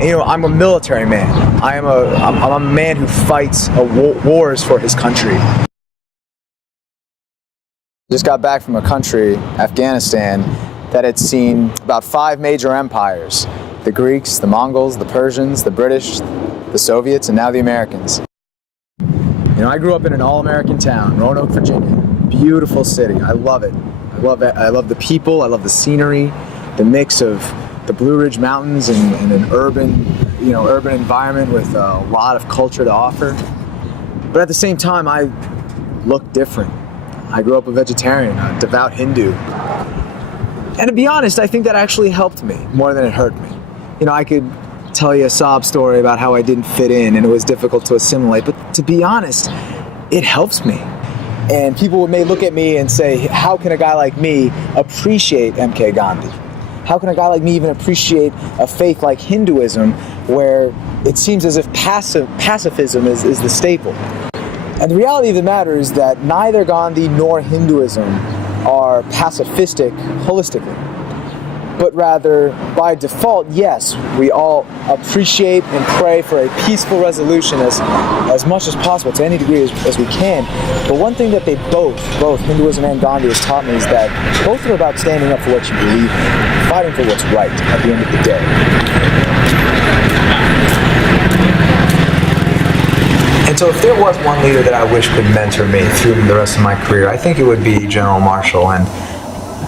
And, I'm a military man. I'm a man who fights wars for his country. Just got back from a country, Afghanistan, that had seen about 5 major empires: the Greeks, the Mongols, the Persians, the British, the Soviets, and now the Americans. I grew up in an all-American town, Roanoke, Virginia. Beautiful city. I love it. I love the people. I love the scenery, the mix of the Blue Ridge Mountains and an urban environment with a lot of culture to offer. But at the same time, I look different. I grew up a vegetarian, a devout Hindu. And to be honest, I think that actually helped me more than it hurt me. I could tell you a sob story about how I didn't fit in and it was difficult to assimilate, but to be honest, it helps me. And people may look at me and say, how can a guy like me appreciate MK Gandhi? How can a guy like me even appreciate a faith like Hinduism, where it seems as if pacifism is the staple? And the reality of the matter is that neither Gandhi nor Hinduism are pacifistic holistically, but rather by default, yes, we all appreciate and pray for a peaceful resolution as much as possible, to any degree as we can. But one thing that they both Hinduism and Gandhi has taught me is that both are about standing up for what you believe in, fighting for what's right at the end of the day. And so if there was one leader that I wish could mentor me through the rest of my career, I think it would be General Marshall. And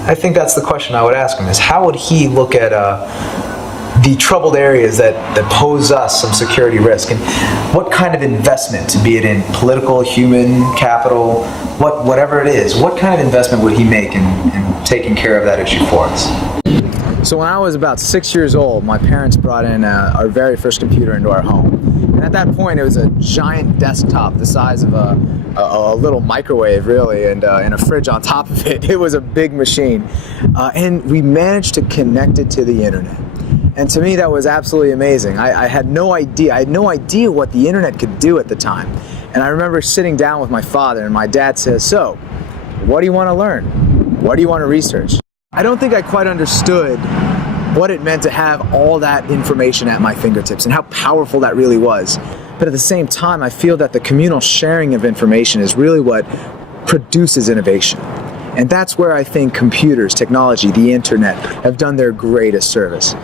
I think that's the question I would ask him, is how would he look at the troubled areas that pose us some security risk, and what kind of investment, be it in political, human capital, whatever it is, what kind of investment would he make in taking care of that issue for us? So when I was about 6 years old, my parents brought in our very first computer into our home. And at that point, it was a giant desktop the size of a little microwave, really, and a fridge on top of it. It was a big machine. And we managed to connect it to the internet. And to me, that was absolutely amazing. I had no idea. I had no idea what the internet could do at the time. And I remember sitting down with my father, and my dad says, "So, what do you want to learn? What do you want to research?" I don't think I quite understood what it meant to have all that information at my fingertips and how powerful that really was. But at the same time, I feel that the communal sharing of information is really what produces innovation. And that's where I think computers, technology, the internet have done their greatest service.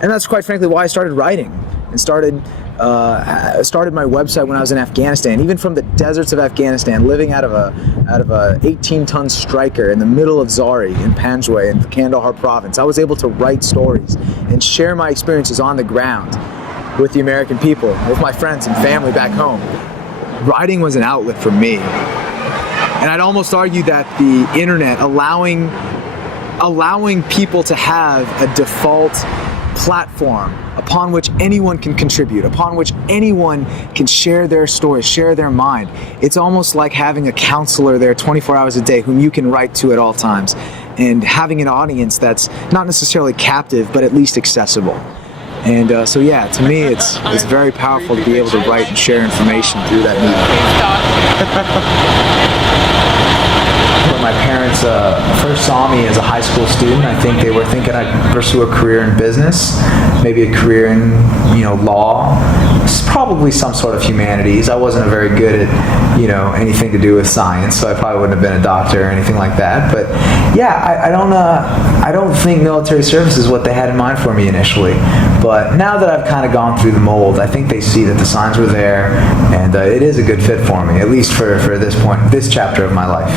And that's quite frankly why I started writing and started my website when I was in Afghanistan, even from the deserts of Afghanistan, living out of a 18-ton striker in the middle of Zari in Panjwai in Kandahar province. I was able to write stories and share my experiences on the ground with the American people, with my friends and family back home. Writing was an outlet for me. And I'd almost argue that the internet allowing people to have a default platform upon which anyone can contribute, upon which anyone can share their story, share their mind. It's almost like having a counselor there 24 hours a day whom you can write to at all times, and having an audience that's not necessarily captive, but at least accessible. And so yeah, to me it's very powerful to be able to write and share information through that medium. When my parents first saw me as a high school student, I think they were thinking I'd pursue a career in business, maybe a career in law, probably some sort of humanities. I wasn't very good at anything to do with science, so I probably wouldn't have been a doctor or anything like that. But yeah, I don't think military service is what they had in mind for me initially. But now that I've kind of gone through the mold, I think they see that the signs were there, and it is a good fit for me, at least for this point, this chapter of my life.